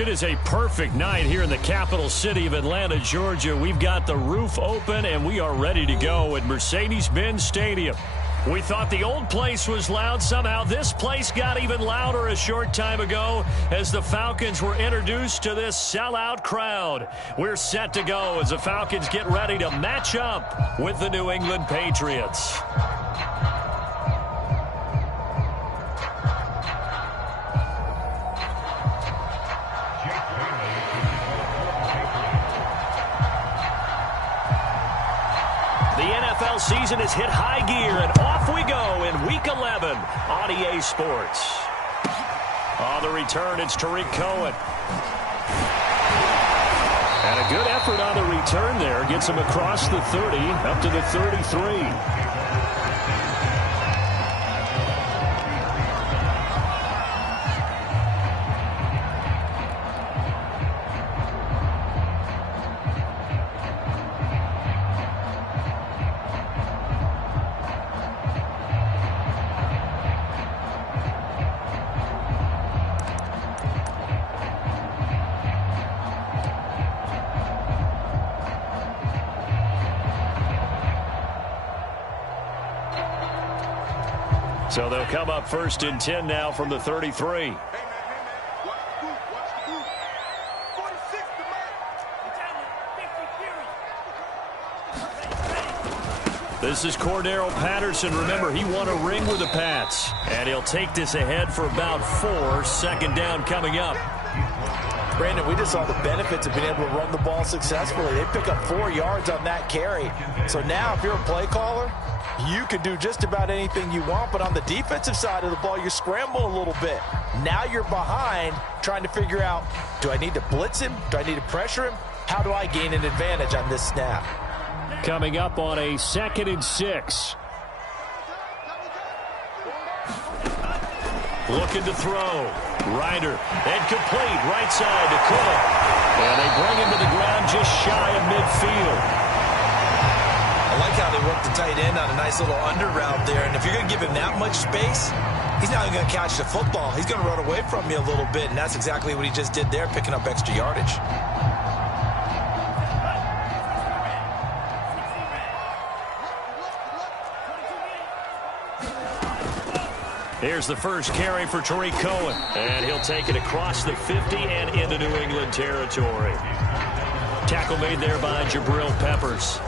It is a perfect night here in the capital city of Atlanta, Georgia. We've got the roof open, and we are ready to go at Mercedes-Benz Stadium. We thought the old place was loud. Somehow this place got even louder a short time ago as the Falcons were introduced to this sellout crowd. We're set to go as the Falcons get ready to match up with the New England Patriots. NFL season has hit high gear, and off we go in Week 11 on EA Sports. On the return, it's Tariq Cohen. And a good effort on the return there. Gets him across the 30, up to the 33. So they'll come up 1st and 10 now from the 33. This is Cordarrelle Patterson. Remember, he won a ring with the Pats. And he'll take this ahead for about 4. 2nd down coming up. Brandon, we just saw the benefits of being able to run the ball successfully. They pick up 4 yards on that carry. So now if you're a play caller, you can do just about anything you want, but on the defensive side of the ball, you scramble a little bit. Now you're behind trying to figure out, do I need to blitz him? Do I need to pressure him? How do I gain an advantage on this snap? Coming up on a 2nd and 6. Looking to throw. Ryder. And complete. Right side to Cook. And they bring him to the ground just shy of midfield. I like how they work the tight end on a nice little under route there. And if you're going to give him that much space, he's not even going to catch the football. He's going to run away from you a little bit, and that's exactly what he just did there, picking up extra yardage. Here's the first carry for Tariq Cohen. And he'll take it across the 50 and into New England territory. Tackle made there by Jabril Peppers.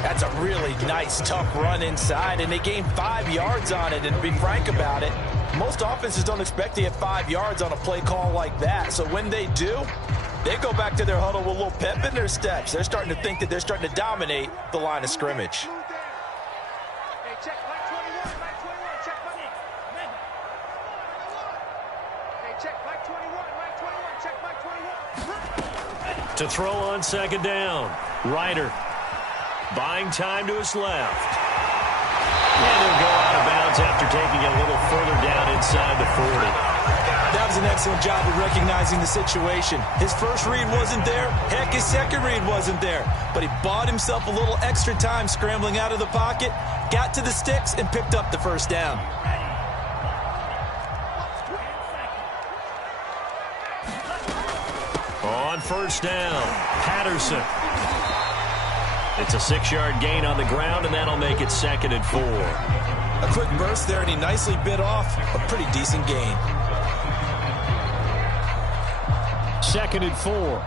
That's a really nice, tough run inside, and they gained 5 yards on it. And to be frank about it, most offenses don't expect to get 5 yards on a play call like that. So when they do, they go back to their huddle with a little pep in their steps. They're starting to think that they're starting to dominate the line of scrimmage. To throw on 2nd down. Ryder. Buying time to his left. And he'll go out of bounds after taking it a little further down inside the 40. That was an excellent job of recognizing the situation. His first read wasn't there. Heck, his second read wasn't there. But he bought himself a little extra time scrambling out of the pocket, got to the sticks, and picked up the 1st down. On 1st down, Patterson. It's a 6-yard gain on the ground, and that'll make it 2nd and 4. A quick burst there, and he nicely bit off a pretty decent gain. 2nd and 4.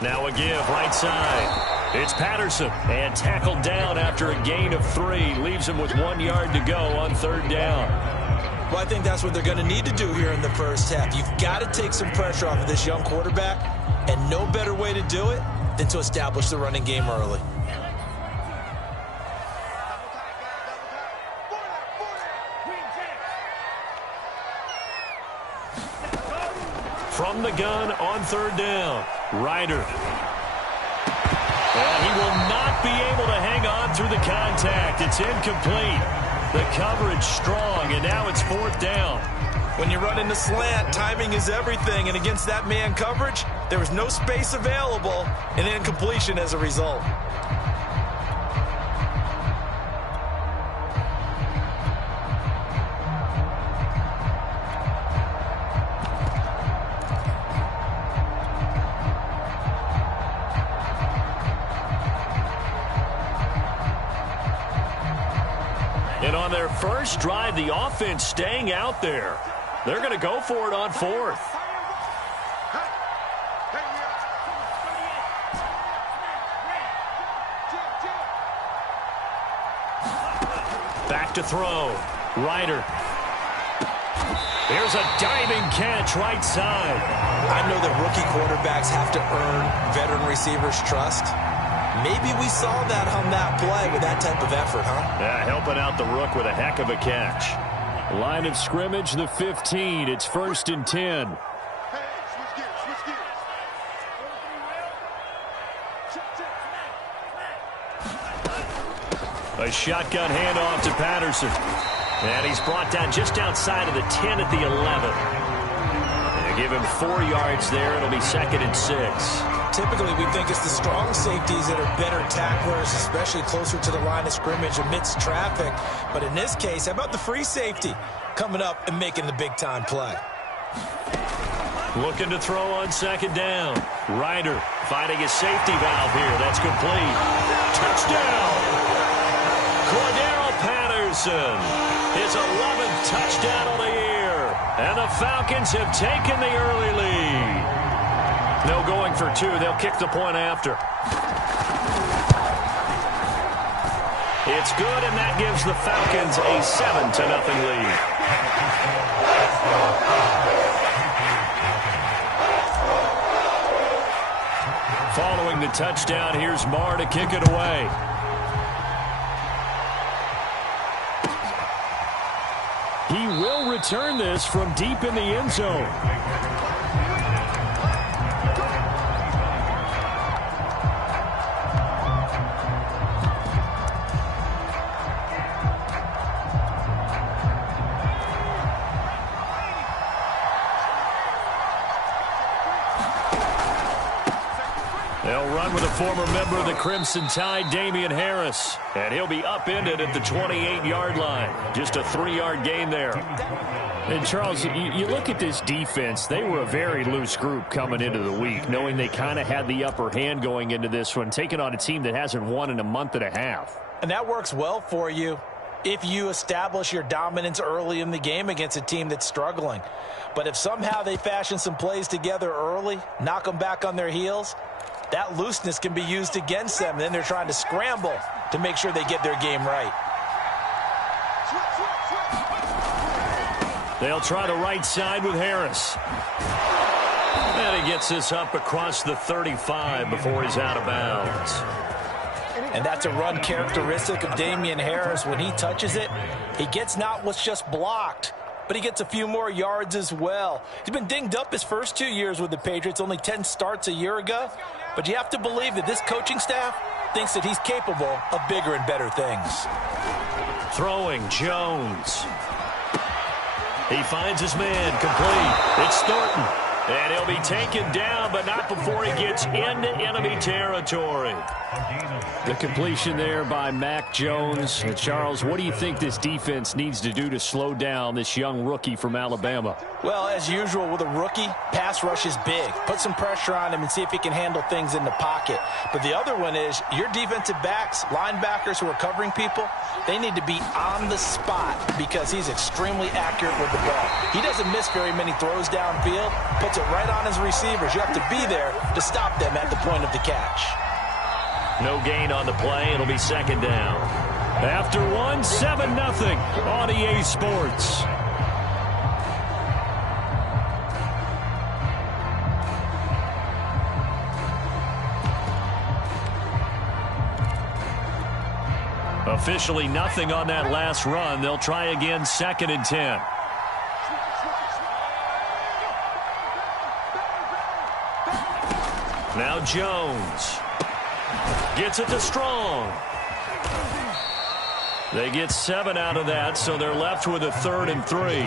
Now a give, right side. It's Patterson, and tackled down after a gain of 3. Leaves him with 1 yard to go on 3rd down. Well, I think that's what they're going to need to do here in the first half. You've got to take some pressure off of this young quarterback, and no better way to do it than to establish the running game early. From the gun on 3rd down, Ryder. And he will not be able to hang on through the contact. It's incomplete. The coverage strong, and now it's 4th down. When you run into slant, timing is everything, and against that man coverage, there was no space available, and incompletion as a result. And on their first drive, the offense staying out there. They're going to go for it on fourth. Back to throw. Ryder. Here's a diving catch right side. I know that rookie quarterbacks have to earn veteran receivers' trust. Maybe we saw that on that play with that type of effort, huh? Yeah, helping out the rook with a heck of a catch. Line of scrimmage, the 15. It's 1st and 10. A shotgun handoff to Patterson. And he's brought down just outside of the 10 at the 11. They give him 4 yards there. It'll be 2nd and 6. Typically, we think it's the strong safeties that are better tacklers, especially closer to the line of scrimmage amidst traffic. But in this case, how about the free safety coming up and making the big-time play? Looking to throw on 2nd down. Ryder finding his safety valve here. That's complete. Touchdown! Cordero Patterson. His 11th touchdown of the year. And the Falcons have taken the early lead. No going for 2. They'll kick the point after. It's good, and that gives the Falcons a 7-0 lead. Following the touchdown, here's Marr to kick it away. He will return this from deep in the end zone. They'll run with a former member of the Crimson Tide, Damian Harris. And he'll be upended at the 28-yard line. Just a 3-yard gain there. And, Charles, you look at this defense. They were a very loose group coming into the week, knowing they kind of had the upper hand going into this one, taking on a team that hasn't won in a month and a half. And that works well for you if you establish your dominance early in the game against a team that's struggling. But if somehow they fashion some plays together early, knock them back on their heels, that looseness can be used against them. And then they're trying to scramble to make sure they get their game right. They'll try the right side with Harris. And he gets this up across the 35 before he's out of bounds. And that's a run characteristic of Damian Harris. When he touches it, he gets not what's just blocked, but he gets a few more yards as well. He's been dinged up his first 2 years with the Patriots, only 10 starts a year ago. But you have to believe that this coaching staff thinks that he's capable of bigger and better things. Throwing, Jones. He finds his man, complete. It's Thornton. And he'll be taken down, but not before he gets into enemy territory. The completion there by Mac Jones. And Charles, what do you think this defense needs to do to slow down this young rookie from Alabama? Well, as usual with a rookie, pass rush is big. Put some pressure on him and see if he can handle things in the pocket. But the other one is your defensive backs, linebackers who are covering people, they need to be on the spot because he's extremely accurate with the ball. He doesn't miss very many throws downfield, puts it right on his receivers. You have to be there to stop them at the point of the catch. No gain on the play. It'll be 2nd down. After 7-0 on EA Sports. Officially nothing on that last run. They'll try again 2nd and 10. Now Jones. Gets it to Strong. They get 7 out of that, so they're left with a 3rd and 3.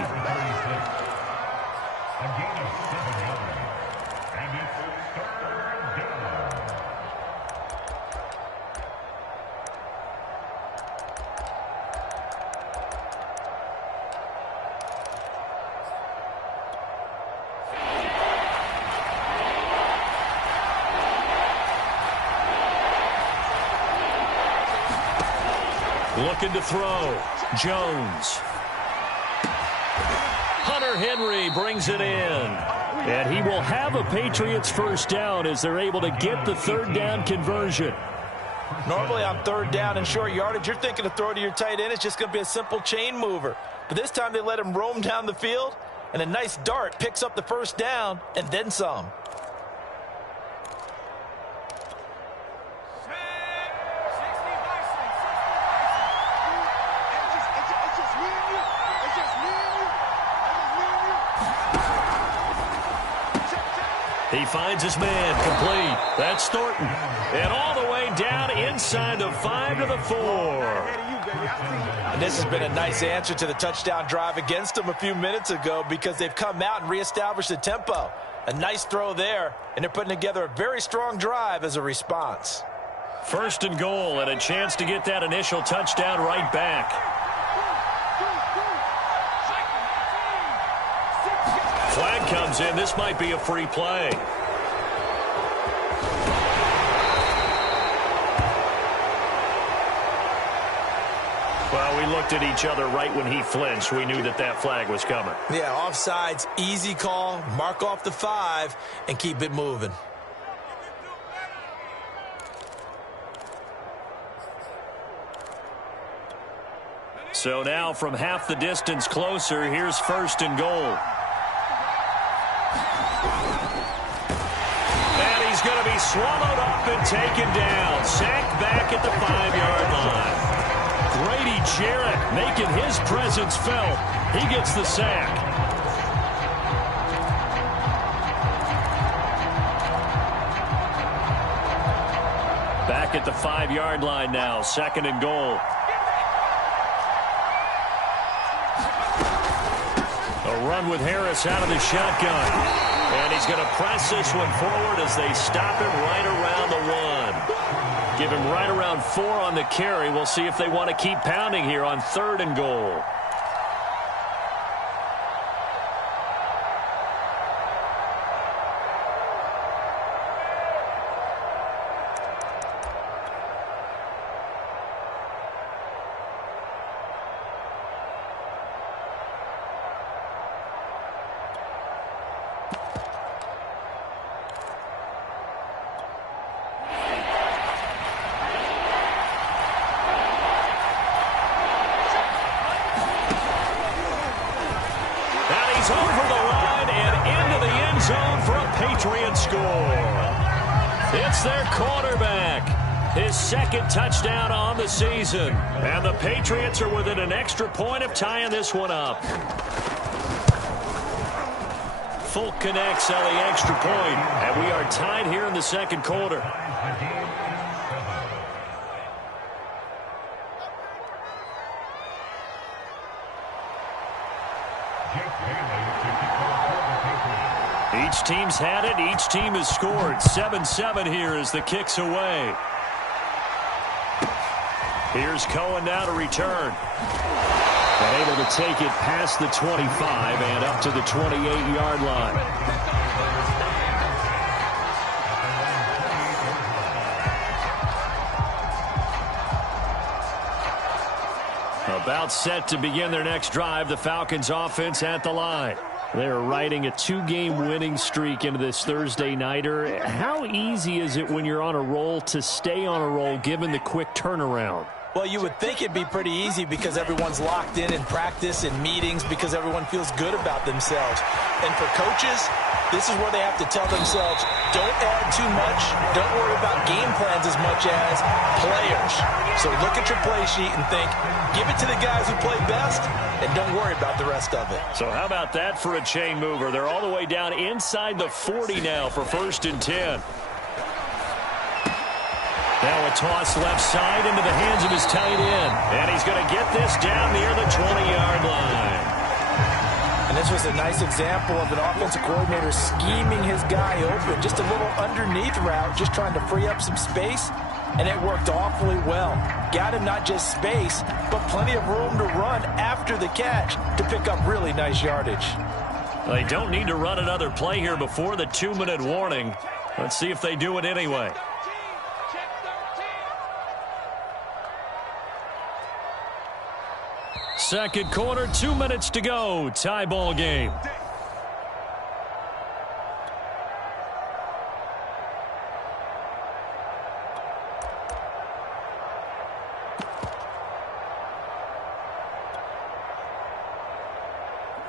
Looking to throw. Jones. Hunter Henry brings it in. And he will have a Patriots first down as they're able to get the third down conversion. Normally on third down and short yardage, you're thinking to throw to your tight end. It's just going to be a simple chain mover. But this time they let him roam down the field, and a nice dart picks up the first down and then some. He finds his man complete. That's Thornton. And all the way down inside the 5 to the 4. And this has been a nice answer to the touchdown drive against them a few minutes ago because they've come out and reestablished the tempo. A nice throw there, and they're putting together a very strong drive as a response. First and goal, and a chance to get that initial touchdown right back. Flag comes in. This might be a free play. Well, we looked at each other right when he flinched. We knew that that flag was coming. Yeah, offsides, easy call. Mark off the 5 and keep it moving. So now from half the distance closer, here's first and goal. And he's going to be swallowed up and taken down. Sacked back at the 5-yard line. Grady Jarrett making his presence felt. He gets the sack. Back at the 5-yard line now, second and goal. A run with Harris out of the shotgun. And he's going to press this one forward as they stop him right around the 1. Give him right around 4 on the carry. We'll see if they want to keep pounding here on third and goal. Over the line and into the end zone for a Patriot score. It's their quarterback. His second touchdown on the season. And the Patriots are within an extra point of tying this one up. Folk connects on the extra point, and we are tied here in the second quarter. Each team's had it. Each team has scored. 7-7 here as the kick's away. Here's Cohen now to return. And able to take it past the 25 and up to the 28-yard line. About set to begin their next drive. The Falcons offense at the line. They're riding a 2-game winning streak into this Thursday nighter. How easy is it when you're on a roll to stay on a roll given the quick turnaround? Well, you would think it'd be pretty easy because everyone's locked in practice and meetings because everyone feels good about themselves. And for coaches, this is where they have to tell themselves, don't add too much. Don't worry about game plans as much as players. So look at your play sheet and think, give it to the guys who play best and don't worry about the rest of it. So how about that for a chain mover? They're all the way down inside the 40 now for first and 10. Now a toss left side into the hands of his tight end. And he's going to get this down near the 20-yard line. And this was a nice example of an offensive coordinator scheming his guy open. Just a little underneath route, just trying to free up some space. And it worked awfully well. Got him not just space, but plenty of room to run after the catch to pick up really nice yardage. They don't need to run another play here before the 2-minute warning. Let's see if they do it anyway. Second quarter, 2 minutes to go. Tie ball game.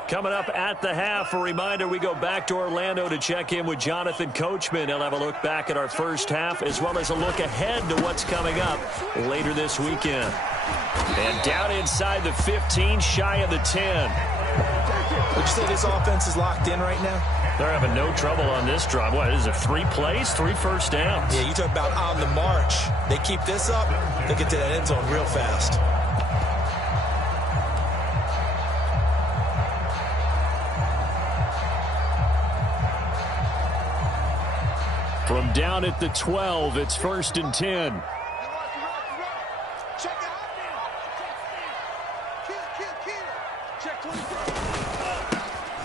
Coming up at the half, a reminder, we go back to Orlando to check in with Jonathan Coachman. He'll have a look back at our first half as well as a look ahead to what's coming up later this weekend. And down inside the 15, shy of the 10. Would you say this offense is locked in right now? They're having no trouble on this drive. What is it, 3 plays, 3 first downs? Yeah, you talk about on the march. They keep this up, they get to that end zone real fast. From down at the 12, it's 1st and 10.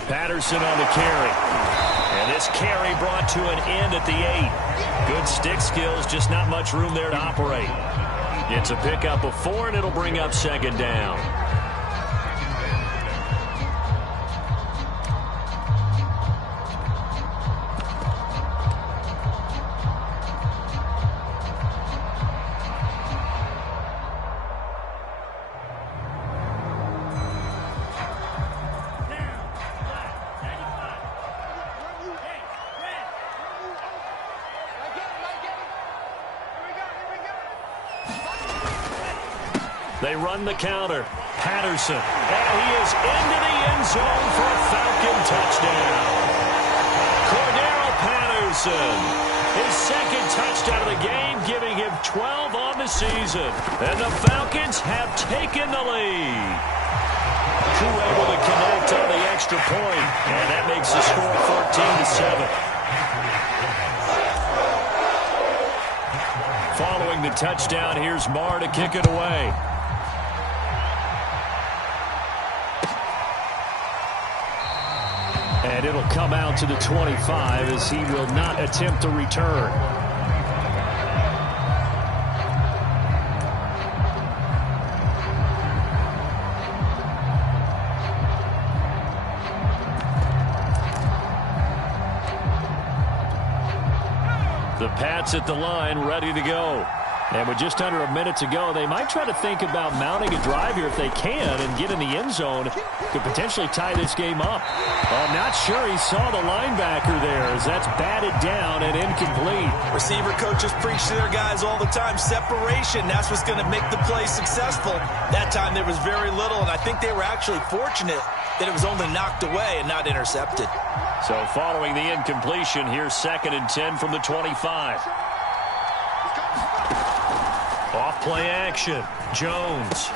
Patterson on the carry. And this carry brought to an end at the 8. Good stick skills, just not much room there to operate. It's a pickup of 4, and it'll bring up 2nd down. They run the counter. Patterson. And he is into the end zone for a Falcon touchdown. Cordero Patterson. His 2nd touchdown of the game, giving him 12 on the season. And the Falcons have taken the lead. Crew able to connect on the extra point. And that makes the score 14-7. Following the touchdown, here's Marr to kick it away. And it'll come out to the 25 as he will not attempt a return. The Pats at the line, ready to go. And with just under a minute to go, they might try to think about mounting a drive here if they can and get in the end zone. Could potentially tie this game up. I'm not sure he saw the linebacker there as that's batted down and incomplete. Receiver coaches preach to their guys all the time. Separation, that's what's going to make the play successful. That time there was very little, and I think they were actually fortunate that it was only knocked away and not intercepted. So following the incompletion, here's 2nd and 10 from the 25. Off play action. Jones.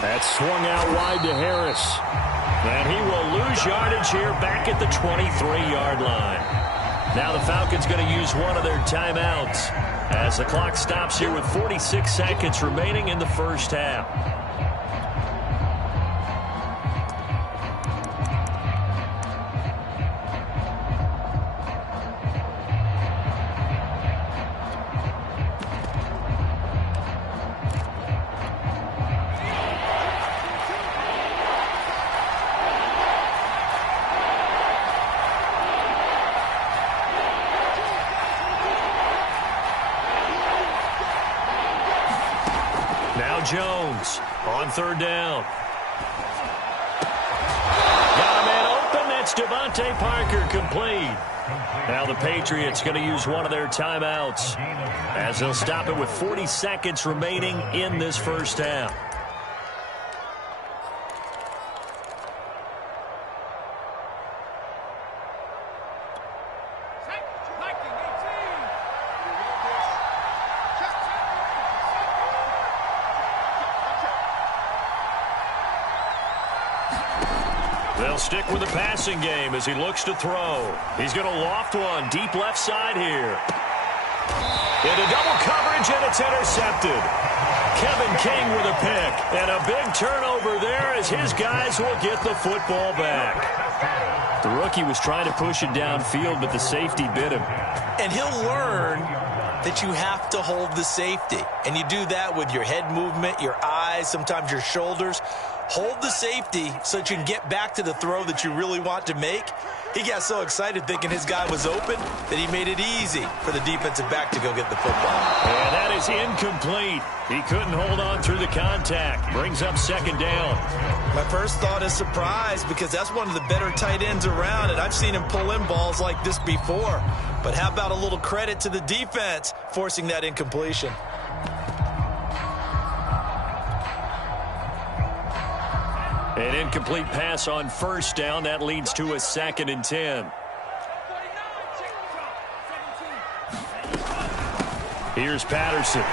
That's swung out wide to Harris. And he will lose yardage here back at the 23-yard line. Now the Falcons going to use one of their timeouts as the clock stops here with 46 seconds remaining in the first half. Jones on 3rd down. Got a man open. That's Devontae Parker, complete. Now the Patriots going to use one of their timeouts as they'll stop it with 40 seconds remaining in this first half. They'll stick with the passing game as he looks to throw. He's going to loft one deep left side here. Into double coverage, and it's intercepted. Kevin King with a pick. And a big turnover there as his guys will get the football back. The rookie was trying to push it downfield, but the safety bit him. And he'll learn that you have to hold the safety. And you do that with your head movement, your eyes, sometimes your shoulders. hold the safety so that you can get back to the throw that you really want to make. He got so excited thinking his guy was open that he made it easy for the defensive back to go get the football. And that is incomplete. He couldn't hold on through the contact. Brings up second down. My first thought is surprise, because that's one of the better tight ends around, and I've seen him pull in balls like this before. But how about a little credit to the defense forcing that incompletion? An incomplete pass on first down. That leads to a 2nd and 10. Here's Patterson.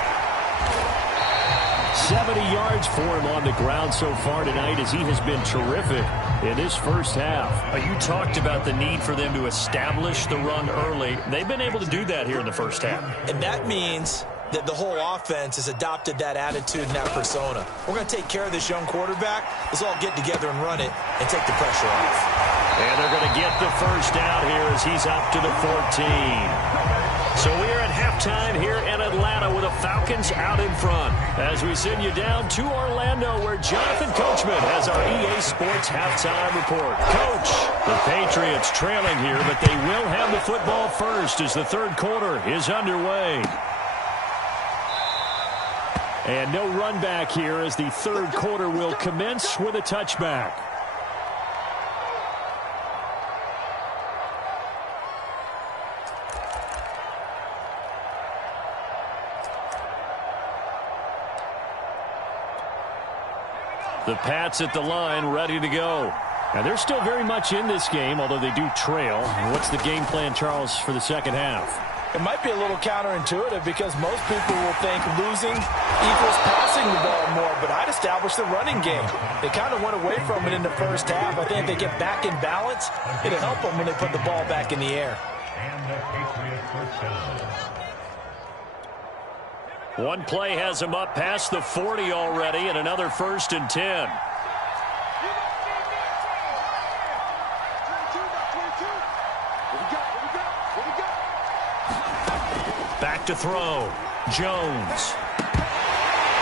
70 yards for him on the ground so far tonight, as he has been terrific in this first half. You talked about the need for them to establish the run early. They've been able to do that here in the first half. And that means that the whole offense has adopted that attitude and that persona. We're going to take care of this young quarterback. Let's all get together and run it and take the pressure off. And they're going to get the first down here as he's up to the 14. So we are at halftime here in Atlanta with the Falcons out in front. As we send you down to Orlando, where Jonathan Coachman has our EA Sports halftime report. Coach, the Patriots trailing here, but they will have the football first as the third quarter is underway. And no run back here as the third quarter will commence with a touchback. The Pats at the line, ready to go. Now, they're still very much in this game, although they do trail. What's the game plan, Charles, for the second half? It might be a little counterintuitive because most people will think losing equals passing the ball more, but I'd establish the running game. They kind of went away from it in the first half. I think if they get back in balance, it'll help them when they put the ball back in the air. One play has him up past the 40 already, and another 1st and 10. Back to throw. Jones.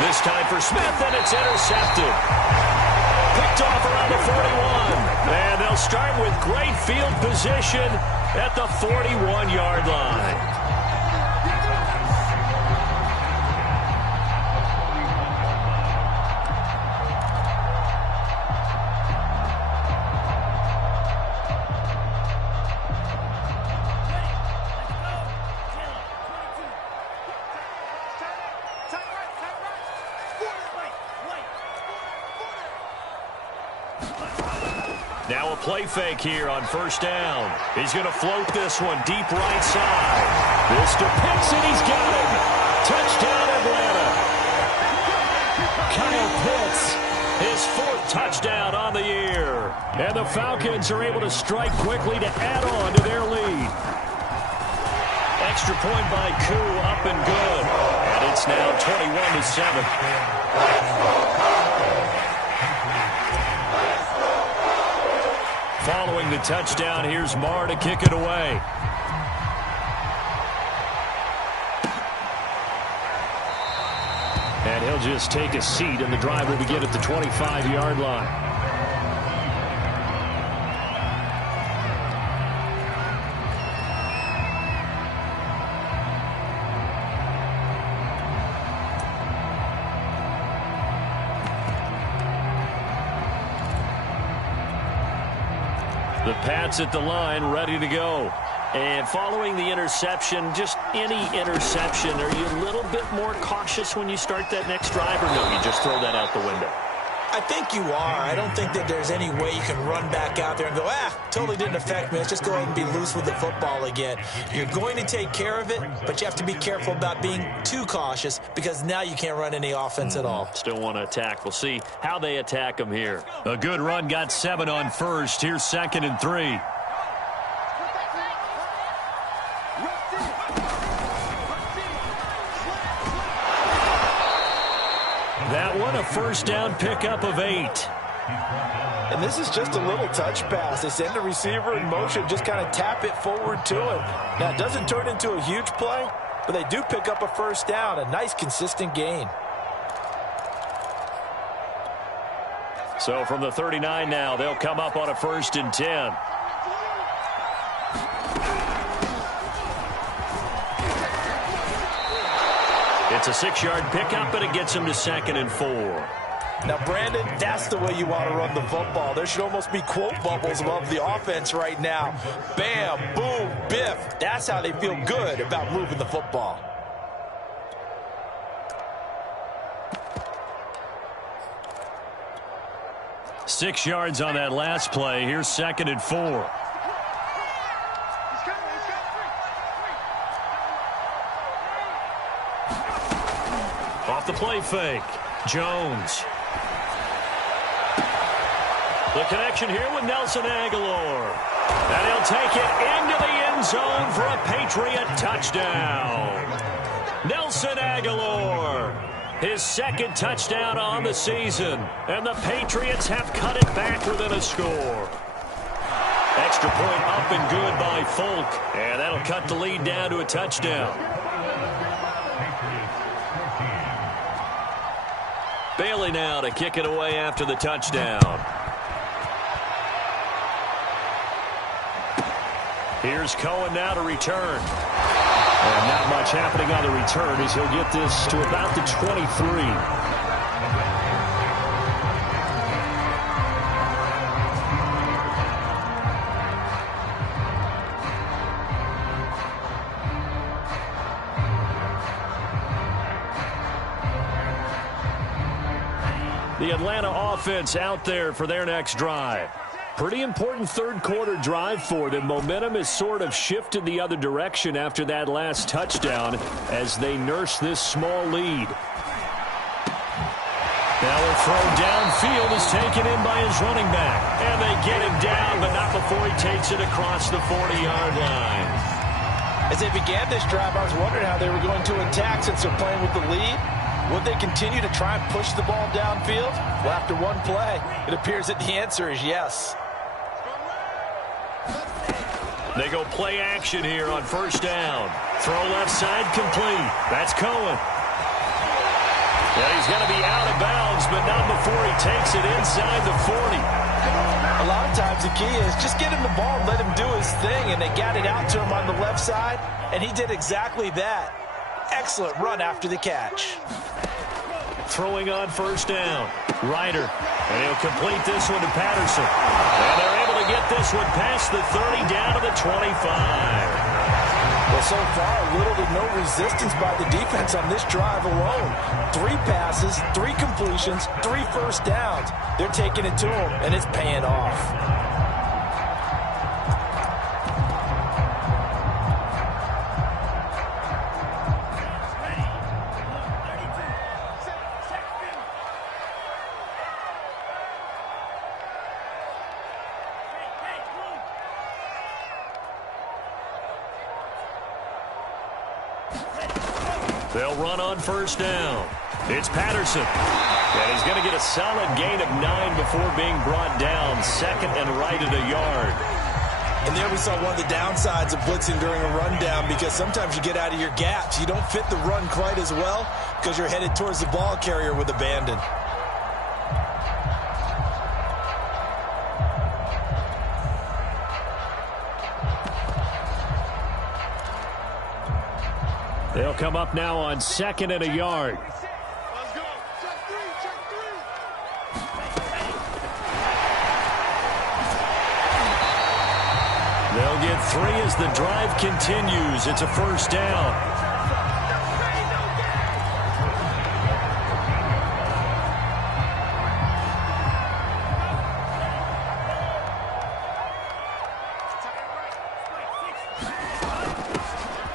This time for Smith, and it's intercepted. Picked off around the 41. And they'll start with great field position at the 41-yard line. Now a play fake here on first down. He's going to float this one deep right side. This to Pitts, and he's got him. Touchdown, Atlanta. Kyle Pitts, his 4th touchdown on the year. And the Falcons are able to strike quickly to add on to their lead. Extra point by Koo, up and good. And it's now 21-7. Following the touchdown, here's Marr to kick it away. And he'll just take a seat, and the drive will begin at the 25-yard line. The Pats at the line, ready to go. And following the interception, just any interception, are you a little bit more cautious when you start that next drive, or no, you just throw that out the window? I think you are. I don't think that there's any way you can run back out there and go, totally didn't affect me. Let's just go ahead and be loose with the football again. You're going to take care of it, but you have to be careful about being too cautious because now you can't run any offense at all. Still want to attack. We'll see how they attack them here. A good run, got 7 on first. Here's 2nd and 3. That one, a first down pickup of 8. And this is just a little touch pass. They send the receiver in motion, just kind of tap it forward to him. Now, it doesn't turn into a huge play, but they do pick up a first down, a nice, consistent gain. So from the 39 now, they'll come up on a 1st and 10. It's a 6-yard pickup, and it gets him to 2nd and 4. Now, Brandon, that's the way you want to run the football. There should almost be quote bubbles above the offense right now. Bam, boom, biff. That's how they feel good about moving the football. Six yards on that last play. Here's 2nd and 4. Off the play fake. Jones. The connection here with Nelson Agholor. And he'll take it into the end zone for a Patriot touchdown. Nelson Agholor. His 2nd touchdown on the season. And the Patriots have cut it back within a score. Extra point up and good by Folk. And that'll cut the lead down to a touchdown. Bailey now to kick it away after the touchdown. Here's Cohen now to return. And not much happening on the return as he'll get this to about the 23. The Atlanta offense out there for their next drive. Pretty important third-quarter drive for them. Momentum has sort of shifted the other direction after that last touchdown as they nurse this small lead. Now a throw downfield is taken in by his running back. And they get him down, but not before he takes it across the 40-yard line. As they began this drive, I was wondering how they were going to attack since they're playing with the lead. Would they continue to try and push the ball downfield? Well, after one play, it appears that the answer is yes. They go play action here on 1st down. Throw left side complete. That's Cohen. And he's going to be out of bounds, but not before he takes it inside the 40. A lot of times the key is just get him the ball and let him do his thing, and they got it out to him on the left side, and he did exactly that. Excellent run after the catch. Throwing on 1st down. Ryder. And he'll complete this one to Patterson. And they're able to get this one past the 30 down to the 25. Well, so far, little to no resistance by the defense on this drive alone. 3 passes, 3 completions, 3 first downs. They're taking it to him, and it's paying off. They'll run on 1st down. It's Patterson. And he's going to get a solid gain of 9 before being brought down. 2nd and right at a yard. And there we saw one of the downsides of blitzing during a rundown, because sometimes you get out of your gaps. You don't fit the run quite as well because you're headed towards the ball carrier with abandon. They'll come up now on 2nd and a yard. They'll get 3 as the drive continues. It's a 1st down.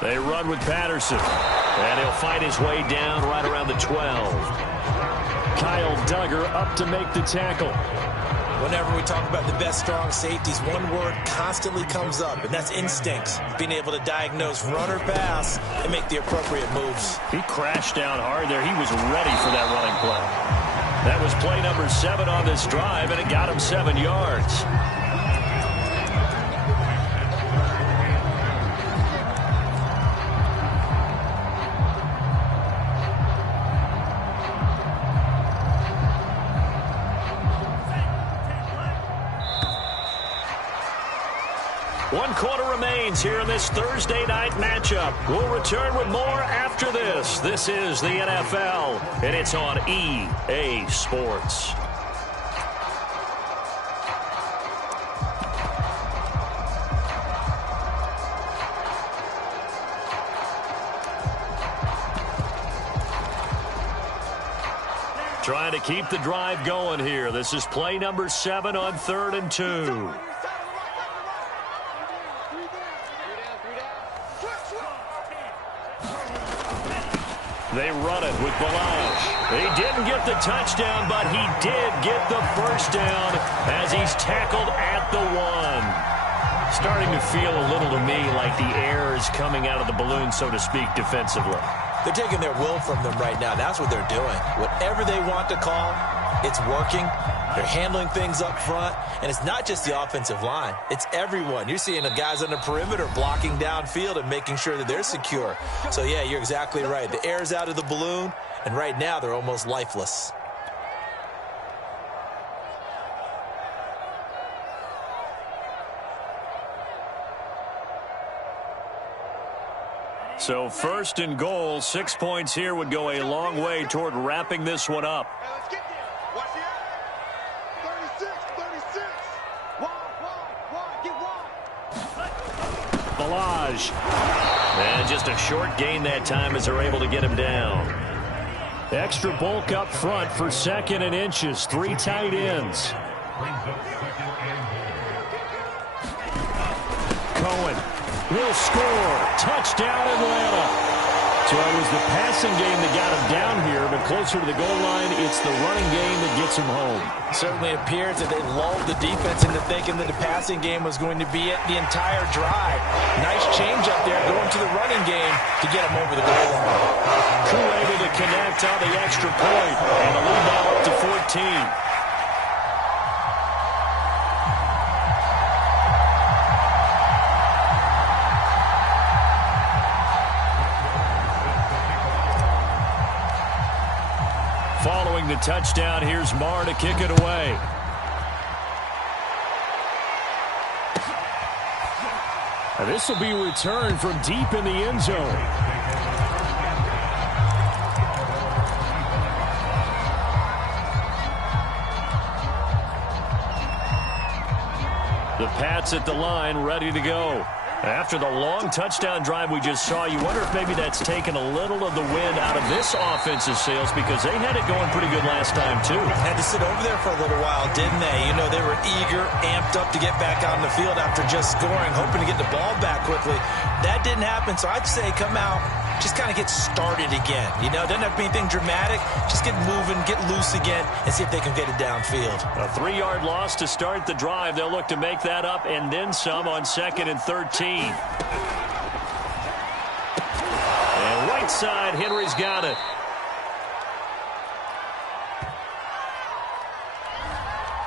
They run with Patterson. And he'll find his way down right around the 12. Kyle Duggar up to make the tackle. Whenever we talk about the best strong safeties, one word constantly comes up, and that's instincts. Being able to diagnose run or pass and make the appropriate moves. He crashed down hard there. He was ready for that running play. That was play number 7 on this drive, and it got him 7 yards. 1 quarter remains here in this Thursday night matchup. We'll return with more after this. This is the NFL, and it's on EA Sports. Trying to keep the drive going here. This is play number 7 on 3rd and 2. They run it with Ballage. He didn't get the touchdown, but he did get the first down as he's tackled at the 1. Starting to feel a little to me like the air is coming out of the balloon, so to speak, defensively. They're taking their will from them right now. That's what they're doing. Whatever they want to call, it's working. They're handling things up front. And it's not just the offensive line. It's everyone. You're seeing the guys on the perimeter blocking downfield and making sure that they're secure. So, yeah, you're exactly right. The air's out of the balloon, and right now they're almost lifeless. So 1st and goal, 6 points here would go a long way toward wrapping this one up. Ballage. And just a short gain that time as they're able to get him down. Extra bulk up front for 2nd and inches. 3 tight ends. Cohen will score. Touchdown, Atlanta. So it was the passing game that got him down here, but closer to the goal line, it's the running game that gets him home. Certainly appears that they lulled the defense into thinking that the passing game was going to be it the entire drive. Nice change up there going to the running game to get him over the goal line. Crew able to connect on the extra point, and the lead now up to 14. Following the touchdown, here's Marr to kick it away. This will be returned from deep in the end zone. The Pats at the line, ready to go. After the long touchdown drive we just saw, you wonder if maybe that's taken a little of the wind out of this offensive sails, because they had it going pretty good last time, too. Had to sit over there for a little while, didn't they? You know, they were eager, amped up to get back out on the field after just scoring, hoping to get the ball back quickly. That didn't happen, so I'd say come out, just kind of get started again. You know, doesn't have to be anything dramatic. Just get moving, get loose again, and see if they can get it downfield. A 3-yard loss to start the drive. They'll look to make that up and then some on 2nd and 13. And right side, Henry's got it.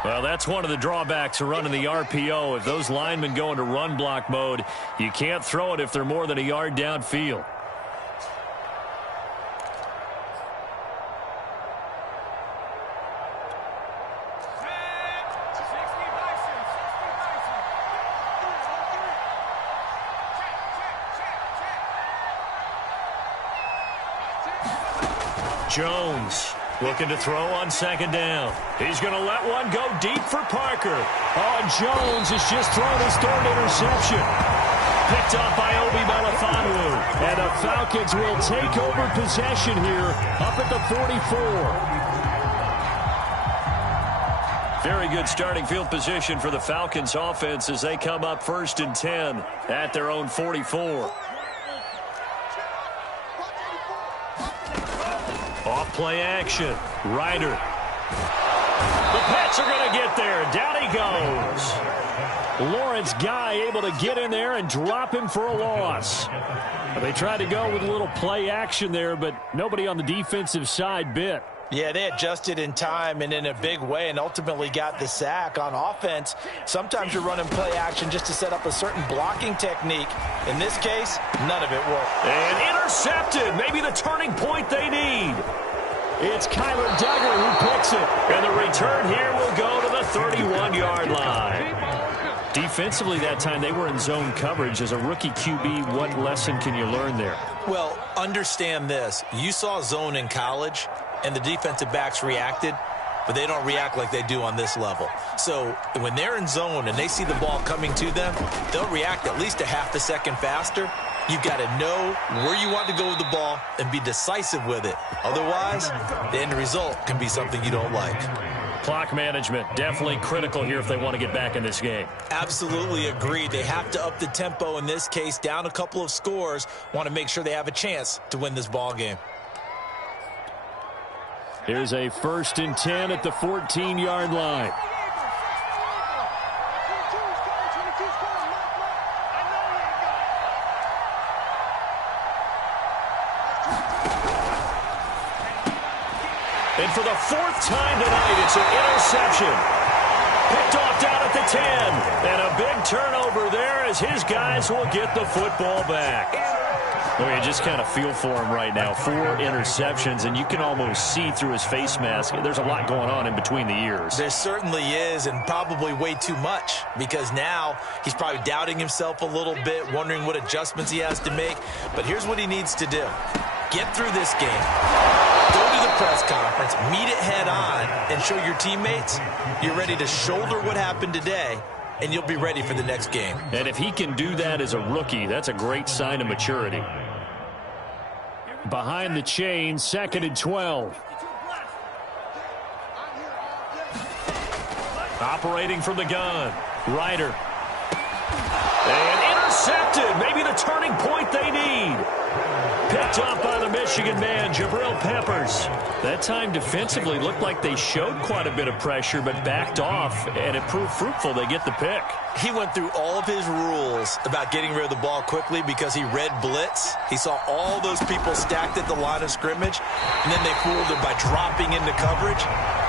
Well, that's one of the drawbacks of running the RPO. If those linemen go into run block mode, you can't throw it if they're more than a yard downfield. Jones looking to throw on 2nd down. He's going to let one go deep for Parker. Oh, and Jones has just thrown his 3rd interception. Picked up by Obi Melifonwu. And the Falcons will take over possession here up at the 44. Very good starting field position for the Falcons offense as they come up 1st and 10 at their own 44. Off play action. Ryder. The Pats are going to get there. Down he goes. Lawrence Guy able to get in there and drop him for a loss. They tried to go with a little play action there, but nobody on the defensive side bit. Yeah, they adjusted in time and in a big way and ultimately got the sack. On offense, sometimes you're running play action just to set up a certain blocking technique. In this case, none of it worked. And intercepted. Maybe the turning point they need. It's Kyler Duggar who picks it. And the return here will go to the 31-yard line. Defensively that time, they were in zone coverage. As a rookie QB, what lesson can you learn there? Well, understand this. You saw zone in college, and the defensive backs reacted, but they don't react like they do on this level. So when they're in zone and they see the ball coming to them, they'll react at least a half a second faster. You've got to know where you want to go with the ball and be decisive with it. Otherwise, the end result can be something you don't like. Clock management, definitely critical here if they want to get back in this game. Absolutely agreed. They have to up the tempo in this case, down a couple of scores, want to make sure they have a chance to win this ball game. Here's a 1st and 10 at the 14-yard line. And for the 4th time tonight, it's an interception. Picked off down at the 10. And a big turnover there as his guys will get the football back. I mean, just kind of feel for him right now. 4 interceptions, and you can almost see through his face mask. There's a lot going on in between the ears. There certainly is, and probably way too much, because now he's probably doubting himself a little bit, wondering what adjustments he has to make. But here's what he needs to do. Get through this game. Go to the press conference, meet it head on, and show your teammates you're ready to shoulder what happened today, and you'll be ready for the next game. And if he can do that as a rookie, that's a great sign of maturity. Behind the chain, 2nd and 12. Operating from the gun, Ryder. And intercepted, maybe the turning point they need. Picked off by the Michigan man, Jabril Peppers. That time defensively looked like they showed quite a bit of pressure, but backed off, and it proved fruitful. They get the pick. He went through all of his rules about getting rid of the ball quickly because he read blitz. He saw all those people stacked at the line of scrimmage, and then they fooled him by dropping into coverage.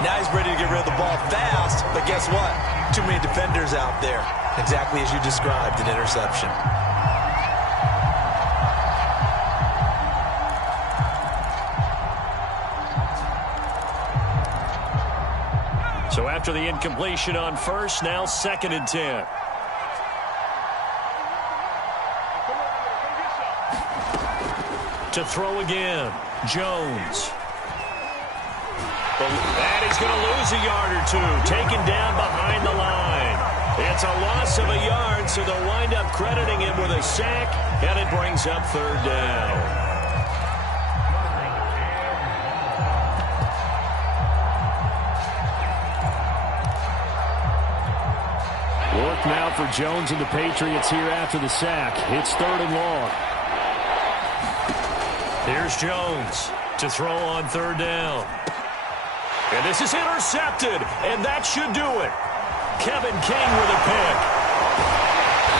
Now he's ready to get rid of the ball fast, but guess what? Too many defenders out there. Exactly as you described, an interception. So after the incompletion on 1st, now 2nd and 10. To throw again, Jones. And he's going to lose a yard or two, taken down behind the line. It's a loss of a yard, so they'll wind up crediting him with a sack, and it brings up 3rd down. Work now for Jones and the Patriots here after the sack. It's 3rd and long. Here's Jones to throw on 3rd down. And this is intercepted, and that should do it. Kevin King with a pick.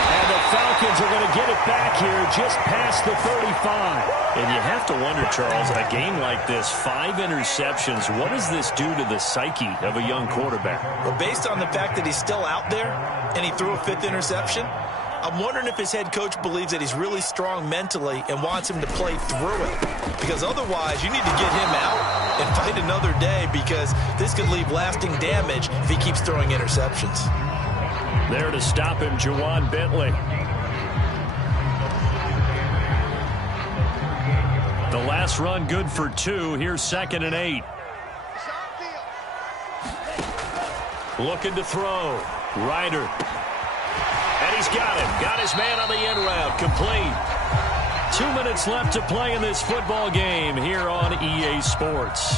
And the Falcons are going to get it back here just past the 35. And you have to wonder, Charles, in a game like this, 5 interceptions, what does this do to the psyche of a young quarterback? Well, based on the fact that he's still out there and he threw a 5th interception, I'm wondering if his head coach believes that he's really strong mentally and wants him to play through it. Because otherwise, you need to get him out and fight another day, because this could leave lasting damage if he keeps throwing interceptions. There to stop him, Juwan Bentley. The last run good for 2. Here's 2nd and 8. Looking to throw. Ryder. And he's got him. Got his man on the end route. Complete. 2 minutes left to play in this football game here on EA Sports.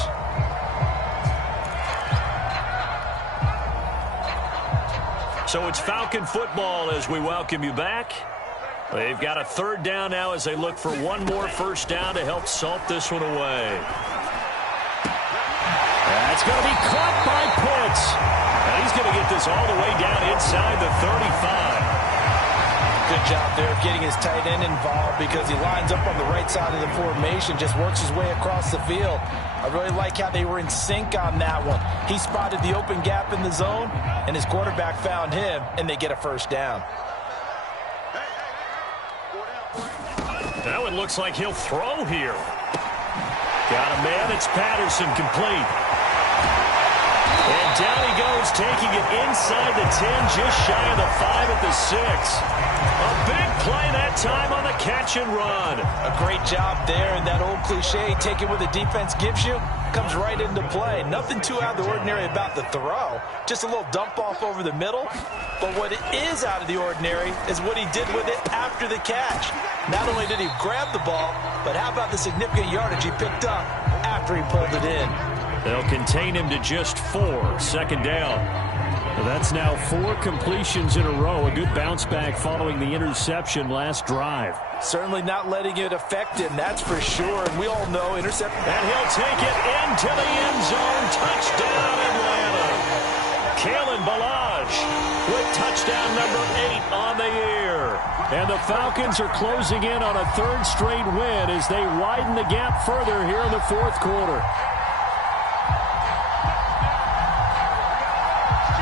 So it's Falcon football as we welcome you back. They've got a 3rd down now as they look for one more 1st down to help salt this one away. That's going to be caught by Pitts. And he's going to get this all the way down inside the 35. Good job there of getting his tight end involved, because he lines up on the right side of the formation, just works his way across the field. I really like how they were in sync on that one. He spotted the open gap in the zone, and his quarterback found him, and they get a 1st down. That one looks like he'll throw here. Got a man. It's Patterson, complete. And down he goes, taking it inside the 10, just shy of the 5 at the 6. A big play that time on the catch and run. A great job there, and that old cliche, take it where the defense gives you, comes right into play. Nothing too out of the ordinary about the throw, just a little dump off over the middle. But what is out of the ordinary is what he did with it after the catch. Not only did he grab the ball, but how about the significant yardage he picked up after he pulled it in. They'll contain him to just 4, second down. That's now 4 completions in a row. A good bounce back following the interception last drive. Certainly not letting it affect him, that's for sure. And we all know intercept. And he'll take it into the end zone. Touchdown, Atlanta. Kalen Ballage with touchdown number 8 on the year. And the Falcons are closing in on a 3rd straight win as they widen the gap further here in the 4th quarter.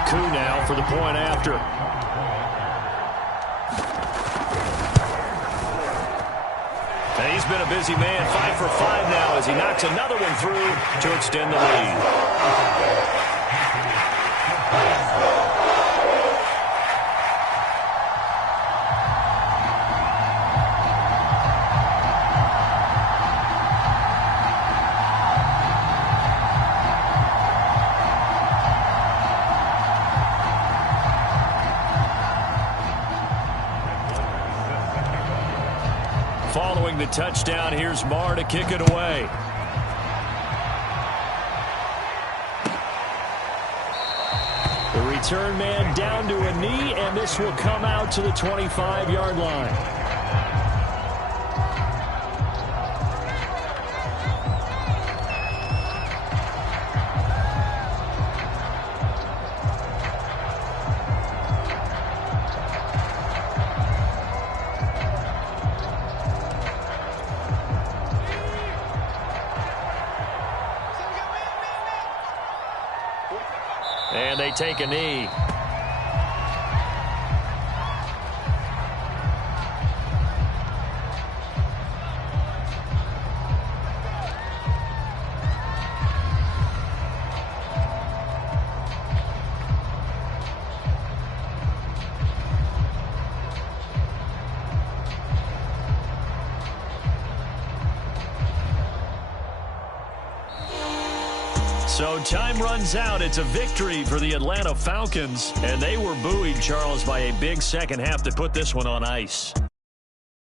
Koo now for the point after. And he's been a busy man, 5 for 5 now as he knocks another one through to extend the lead. Following the touchdown, here's Marr to kick it away. The return man down to a knee, and this will come out to the 25-yard line. And they take a knee. So time runs out. It's a victory for the Atlanta Falcons, and they were buoyed, Charles, by a big second half that put this one on ice.